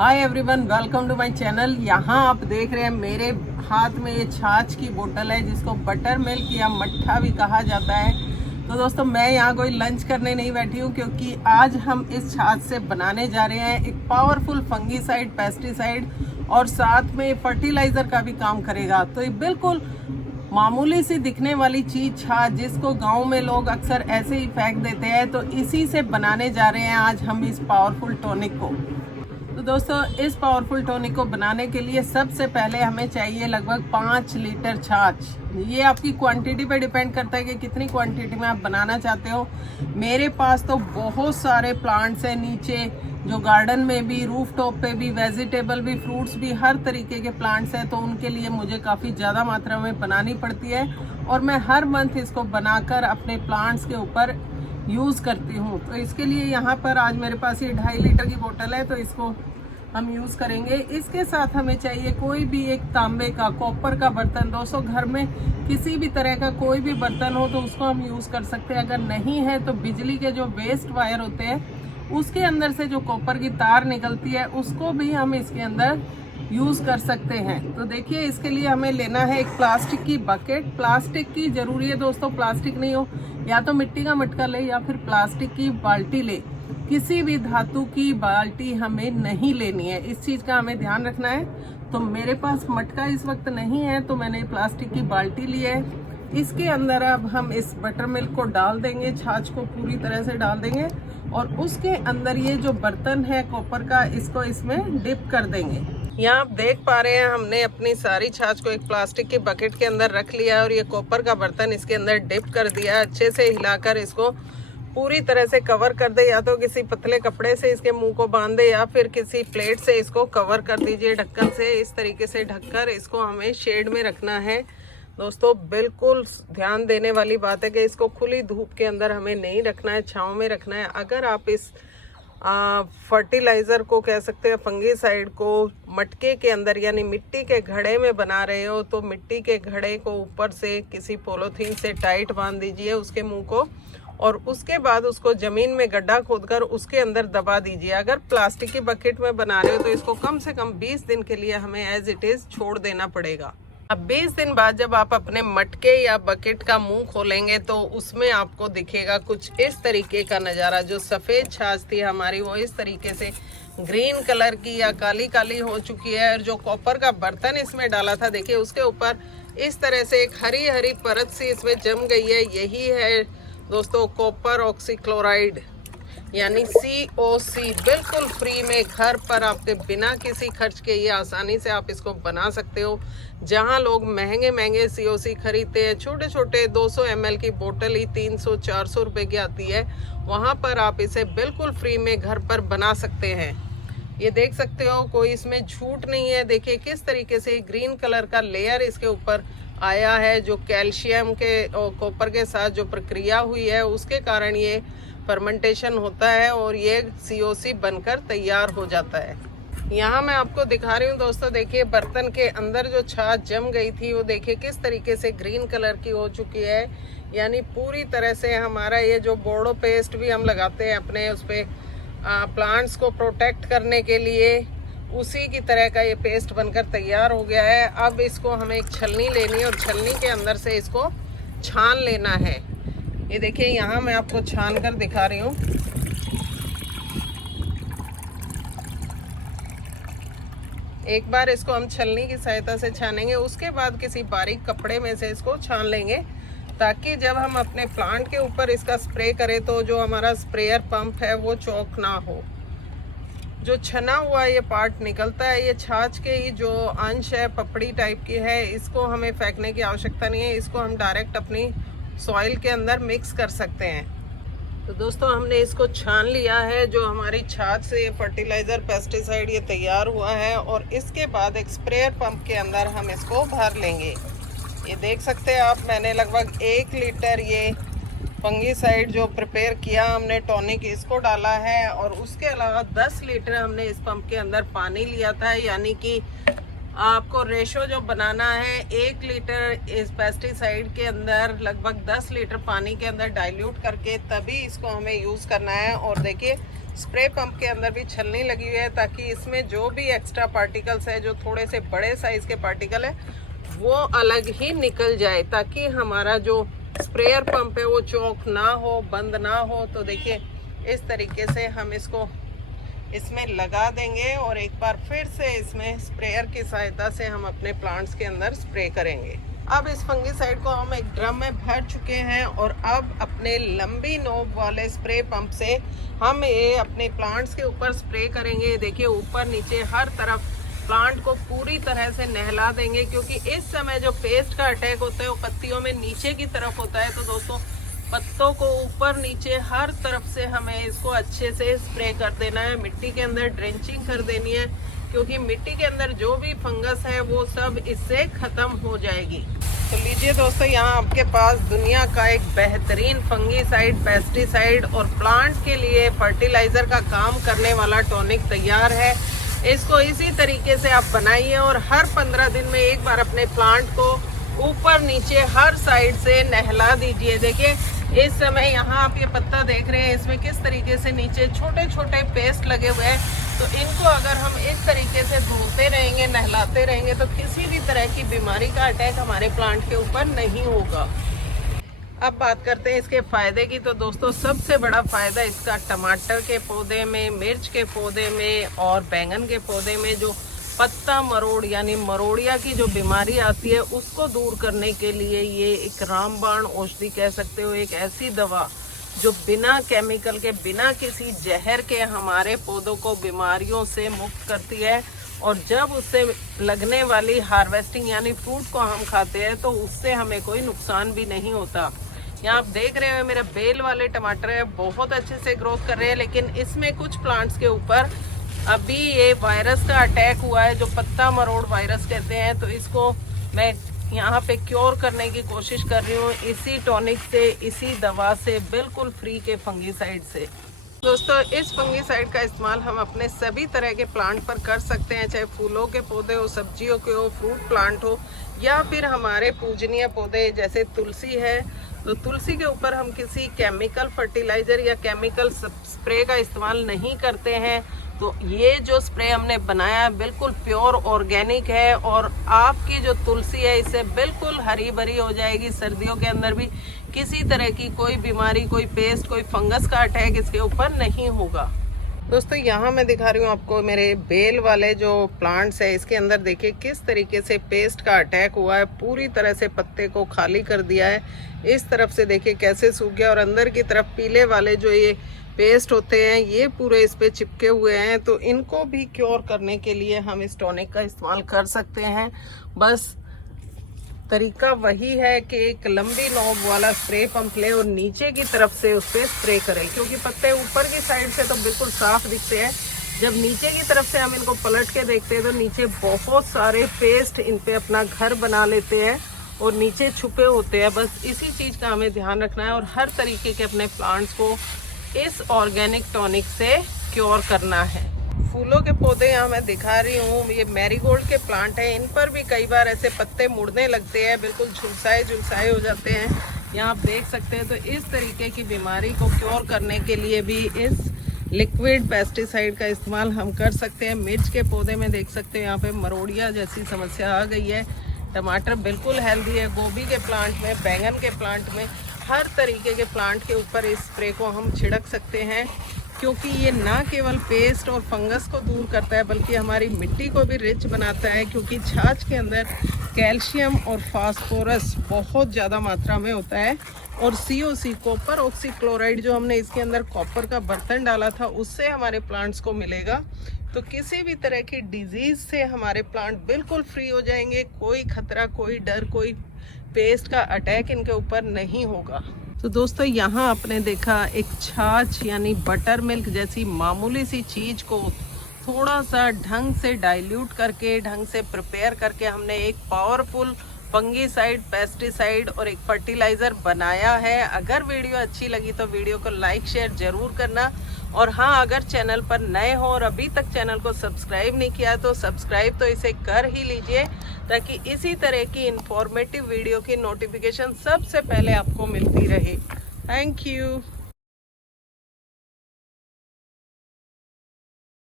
Hi everyone, welcome to my channel. यहाँ आप देख रहे हैं मेरे हाथ में ये छाछ की बोतल है जिसको बटर मिल्क या मट्ठा भी कहा जाता है। तो दोस्तों, मैं यहाँ कोई लंच करने नहीं बैठी हूँ क्योंकि आज हम इस छाछ से बनाने जा रहे हैं एक पावरफुल फंगीसाइड, पेस्टिसाइड और साथ में फर्टिलाइजर का भी काम करेगा। तो ये बिल्कुल मामूली सी दिखने वाली चीज छाछ, जिसको गांव में लोग अक्सर ऐसे ही फेंक देते हैं, तो इसी से बनाने जा रहे हैं आज हम इस पावरफुल टॉनिक को। तो दोस्तों, इस पावरफुल टॉनिक को बनाने के लिए सबसे पहले हमें चाहिए लगभग 5 लीटर छाछ। ये आपकी क्वांटिटी पे डिपेंड करता है कि कितनी क्वांटिटी में आप बनाना चाहते हो। मेरे पास तो बहुत सारे प्लांट्स हैं नीचे, जो गार्डन में भी, रूफ टॉप पे भी, वेजिटेबल भी, फ्रूट्स भी, हर तरीके के प्लांट्स हैं। तो उनके लिए मुझे काफ़ी ज़्यादा मात्रा में बनानी पड़ती है और मैं हर मंथ इसको बनाकर अपने प्लांट्स के ऊपर यूज़ करती हूँ। तो इसके लिए यहाँ पर आज मेरे पास ये 2.5 लीटर की बोतल है, तो इसको हम यूज़ करेंगे। इसके साथ हमें चाहिए कोई भी एक तांबे का, कॉपर का बर्तन। दोस्तों, घर में किसी भी तरह का कोई भी बर्तन हो तो उसको हम यूज़ कर सकते हैं। अगर नहीं है तो बिजली के जो वेस्ट वायर होते हैं उसके अंदर से जो कॉपर की तार निकलती है उसको भी हम इसके अंदर यूज़ कर सकते हैं। तो देखिए, इसके लिए हमें लेना है एक प्लास्टिक की बकेट। प्लास्टिक की ज़रूरी है दोस्तों, प्लास्टिक नहीं हो या तो मिट्टी का मटका ले या फिर प्लास्टिक की बाल्टी ले। किसी भी धातु की बाल्टी हमें नहीं लेनी है, इस चीज़ का हमें ध्यान रखना है। तो मेरे पास मटका इस वक्त नहीं है तो मैंने प्लास्टिक की बाल्टी ली है। इसके अंदर अब हम इस बटर मिल्क को डाल देंगे, छाछ को पूरी तरह से डाल देंगे और उसके अंदर ये जो बर्तन है कॉपर का, इसको इसमें डिप कर देंगे। यहाँ आप देख पा रहे हैं हमने अपनी सारी छाछ को एक प्लास्टिक के बकेट के अंदर रख लिया है और ये कॉपर का बर्तन इसके अंदर डिप कर दिया है। अच्छे से हिलाकर इसको पूरी तरह से कवर कर दे, या तो किसी पतले कपड़े से इसके मुंह को बांध दे या फिर किसी प्लेट से इसको कवर कर दीजिए ढक्कन से। इस तरीके से ढककर इसको हमें शेड में रखना है। दोस्तों, बिल्कुल ध्यान देने वाली बात है कि इसको खुली धूप के अंदर हमें नहीं रखना है, छांव में रखना है। अगर आप इस फर्टिलाइज़र को, कह सकते हैं फंगीसाइड को, मटके के अंदर यानी मिट्टी के घड़े में बना रहे हो तो मिट्टी के घड़े को ऊपर से किसी पॉलीथीन से टाइट बांध दीजिए उसके मुंह को, और उसके बाद उसको ज़मीन में गड्ढा खोदकर उसके अंदर दबा दीजिए। अगर प्लास्टिक की बकेट में बना रहे हो तो इसको कम से कम 20 दिन के लिए हमें एज इट इज़ छोड़ देना पड़ेगा। अब 20 दिन बाद जब आप अपने मटके या बकेट का मुंह खोलेंगे तो उसमें आपको दिखेगा कुछ इस तरीके का नज़ारा। जो सफ़ेद छाछ थी हमारी वो इस तरीके से ग्रीन कलर की या काली काली हो चुकी है, और जो कॉपर का बर्तन इसमें डाला था, देखिए उसके ऊपर इस तरह से एक हरी हरी परत सी इसमें जम गई है। यही है दोस्तों कॉपर ऑक्सीक्लोराइड यानी COC। बिल्कुल फ्री में घर पर आपके बिना किसी खर्च के ये आसानी से आप इसको बना सकते हो। जहां लोग महंगे महंगे COC खरीदते हैं, छोटे छोटे 200 ml की बोतल ही 300-400 रुपए की आती है, वहां पर आप इसे बिल्कुल फ्री में घर पर बना सकते हैं। ये देख सकते हो, कोई इसमें झूठ नहीं है। देखिए किस तरीके से ग्रीन कलर का लेयर इसके ऊपर आया है। जो कैल्शियम के और कॉपर के साथ जो प्रक्रिया हुई है उसके कारण ये फर्मेंटेशन होता है और ये COC बनकर तैयार हो जाता है। यहाँ मैं आपको दिखा रही हूँ दोस्तों, देखिए बर्तन के अंदर जो छाछ जम गई थी वो देखिए किस तरीके से ग्रीन कलर की हो चुकी है। यानी पूरी तरह से हमारा ये जो बोर्डो पेस्ट भी हम लगाते हैं अपने उस पर प्लांट्स को प्रोटेक्ट करने के लिए, उसी की तरह का ये पेस्ट बनकर तैयार हो गया है। अब इसको हमें एक छलनी लेनी है और छलनी के अंदर से इसको छान लेना है। ये देखिए यहाँ मैं आपको छान कर दिखा रही हूँ। एक बार इसको हम छलनी की सहायता से छानेंगे, उसके बाद किसी बारीक कपड़े में से इसको छान लेंगे, ताकि जब हम अपने प्लांट के ऊपर इसका स्प्रे करें तो जो हमारा स्प्रेयर पंप है वो चौक ना हो। जो छना हुआ ये पार्ट निकलता है, ये छाछ के ही जो अंश है, पपड़ी टाइप की है, इसको हमें फेंकने की आवश्यकता नहीं है। इसको हम डायरेक्ट अपनी सॉइल के अंदर मिक्स कर सकते हैं। तो दोस्तों, हमने इसको छान लिया है। जो हमारी छाछ से ये फर्टिलाइज़र, पेस्टिसाइड ये तैयार हुआ है, और इसके बाद एक स्प्रेयर पंप के अंदर हम इसको भर लेंगे। ये देख सकते हैं आप, मैंने लगभग 1 लीटर ये फंगीसाइड जो प्रिपेयर किया हमने टॉनिक, इसको डाला है, और उसके अलावा 10 लीटर हमने इस पंप के अंदर पानी लिया था। यानी कि आपको रेशो जो बनाना है, 1 लीटर इस पेस्टिसाइड के अंदर लगभग 10 लीटर पानी के अंदर डाइल्यूट करके तभी इसको हमें यूज़ करना है। और देखिए स्प्रे पंप के अंदर भी छलनी लगी हुई है, ताकि इसमें जो भी एक्स्ट्रा पार्टिकल्स है, जो थोड़े से बड़े साइज के पार्टिकल है, वो अलग ही निकल जाए, ताकि हमारा जो स्प्रेयर पंप है वो चौक ना हो, बंद ना हो। तो देखिए इस तरीके से हम इसको इसमें लगा देंगे और एक बार फिर से इसमें स्प्रेयर की सहायता से हम अपने प्लांट्स के अंदर स्प्रे करेंगे। अब इस फंगीसाइड को हम एक ड्रम में भर चुके हैं और अब अपने लंबी नोब वाले स्प्रे पंप से हम ये अपने प्लांट्स के ऊपर स्प्रे करेंगे। देखिए ऊपर नीचे हर तरफ प्लांट को पूरी तरह से नहला देंगे, क्योंकि इस समय जो पेस्ट का अटैक होता है वो पत्तियों में नीचे की तरफ होता है। तो दोस्तों पत्तों को ऊपर नीचे हर तरफ से हमें इसको अच्छे से स्प्रे कर देना है, मिट्टी के अंदर ड्रेंचिंग कर देनी है, क्योंकि मिट्टी के अंदर जो भी फंगस है वो सब इससे खत्म हो जाएगी। तो लीजिए दोस्तों, यहाँ आपके पास दुनिया का एक बेहतरीन फंगीसाइड, पेस्टिसाइड और प्लांट के लिए फर्टिलाइजर का काम करने वाला टॉनिक तैयार है। इसको इसी तरीके से आप बनाइए और हर 15 दिन में एक बार अपने प्लांट को ऊपर नीचे हर साइड से नहला दीजिए। देखिए इस समय यहाँ आप ये पत्ता देख रहे हैं, इसमें किस तरीके से नीचे छोटे छोटे पेस्ट लगे हुए हैं। तो इनको अगर हम इस तरीके से धोते रहेंगे, नहलाते रहेंगे, तो किसी भी तरह की बीमारी का अटैक हमारे प्लांट के ऊपर नहीं होगा। अब बात करते हैं इसके फायदे की। तो दोस्तों सबसे बड़ा फायदा इसका टमाटर के पौधे में, मिर्च के पौधे में और बैंगन के पौधे में जो पत्ता मरोड़ यानी मरोड़िया की जो बीमारी आती है उसको दूर करने के लिए ये एक रामबाण औषधि कह सकते हो, एक ऐसी दवा जो बिना केमिकल के, बिना किसी जहर के हमारे पौधों को बीमारियों से मुक्त करती है। और जब उससे लगने वाली हार्वेस्टिंग यानी फ्रूट को हम खाते हैं तो उससे हमें कोई नुकसान भी नहीं होता। यहाँ आप देख रहे हैं मेरे बेल वाले टमाटर है, बहुत अच्छे से ग्रोथ कर रहे हैं, लेकिन इसमें कुछ प्लांट्स के ऊपर अभी ये वायरस का अटैक हुआ है जो पत्ता मरोड़ वायरस कहते हैं। तो इसको मैं यहाँ पे क्योर करने की कोशिश कर रही हूँ इसी टॉनिक से, इसी दवा से, बिल्कुल फ्री के फंगीसाइड से। दोस्तों इस फंगीसाइड का इस्तेमाल हम अपने सभी तरह के प्लांट पर कर सकते हैं, चाहे फूलों के पौधे हो, सब्जियों के हो, फ्रूट प्लांट हो, या फिर हमारे पूजनीय पौधे जैसे तुलसी है। तो तुलसी के ऊपर हम किसी केमिकल फर्टिलाइजर या केमिकल स्प्रे का इस्तेमाल नहीं करते हैं। तो ये जो स्प्रे हमने बनाया बिल्कुल प्योर ऑर्गेनिक है और आपकी जो तुलसी है इससे बिल्कुल हरी भरी हो जाएगी। सर्दियों के अंदर भी किसी तरह की कोई बीमारी, कोई पेस्ट, कोई फंगस का अटैक इसके ऊपर नहीं होगा। दोस्तों यहाँ मैं दिखा रही हूँ आपको मेरे बेल वाले जो प्लांट्स है, इसके अंदर देखिए किस तरीके से पेस्ट का अटैक हुआ है, पूरी तरह से पत्ते को खाली कर दिया है। इस तरफ से देखिए कैसे सूख गया और अंदर की तरफ पीले वाले जो ये पेस्ट होते हैं ये पूरे इस पे चिपके हुए हैं। तो इनको भी क्योर करने के लिए हम इस टॉनिक का इस्तेमाल कर सकते हैं। बस तरीका वही है कि एक लंबी नोब वाला स्प्रे पंप लें और नीचे की तरफ से उस पर स्प्रे करें, क्योंकि पत्ते ऊपर की साइड से तो बिल्कुल साफ दिखते हैं, जब नीचे की तरफ से हम इनको पलट के देखते हैं तो नीचे बहुत सारे पेस्ट इन पे अपना घर बना लेते हैं और नीचे छुपे होते हैं। बस इसी चीज़ का हमें ध्यान रखना है और हर तरीके के अपने प्लांट्स को इस ऑर्गेनिक टॉनिक से क्योर करना है। फूलों के पौधे यहाँ मैं दिखा रही हूँ, ये मैरीगोल्ड के प्लांट हैं, इन पर भी कई बार ऐसे पत्ते मुड़ने लगते हैं, बिल्कुल झुलसाए हो जाते हैं। यहाँ आप देख सकते हैं। तो इस तरीके की बीमारी को क्योर करने के लिए भी इस लिक्विड पेस्टिसाइड का इस्तेमाल हम कर सकते हैं। मिर्च के पौधे में देख सकते हैं यहाँ पे मरोड़िया जैसी समस्या आ गई है। टमाटर बिल्कुल हेल्दी है, गोभी के प्लांट में, बैंगन के प्लांट में, हर तरीके के प्लांट के ऊपर इस स्प्रे को हम छिड़क सकते हैं, क्योंकि ये ना केवल पेस्ट और फंगस को दूर करता है बल्कि हमारी मिट्टी को भी रिच बनाता है, क्योंकि छाछ के अंदर कैल्शियम और फास्फोरस बहुत ज़्यादा मात्रा में होता है। और COC कॉपर ऑक्सीक्लोराइड जो हमने इसके अंदर कॉपर का बर्तन डाला था उससे हमारे प्लांट्स को मिलेगा। तो किसी भी तरह की डिजीज़ से हमारे प्लांट बिल्कुल फ्री हो जाएंगे। कोई खतरा, कोई डर, कोई पेस्ट का अटैक इनके ऊपर नहीं होगा। तो दोस्तों यहाँ आपने देखा एक छाछ यानी बटर मिल्क जैसी मामूली सी चीज़ को थोड़ा सा ढंग से डाइल्यूट करके, ढंग से प्रिपेयर करके हमने एक पावरफुल फंगीसाइड, पेस्टिसाइड और एक फर्टिलाइज़र बनाया है। अगर वीडियो अच्छी लगी तो वीडियो को लाइक शेयर ज़रूर करना। और हाँ, अगर चैनल पर नए हो और अभी तक चैनल को सब्सक्राइब नहीं किया तो सब्सक्राइब तो इसे कर ही लीजिए, ताकि इसी तरह की इंफॉर्मेटिव वीडियो की नोटिफिकेशन सबसे पहले आपको मिलती रहे। Thank you.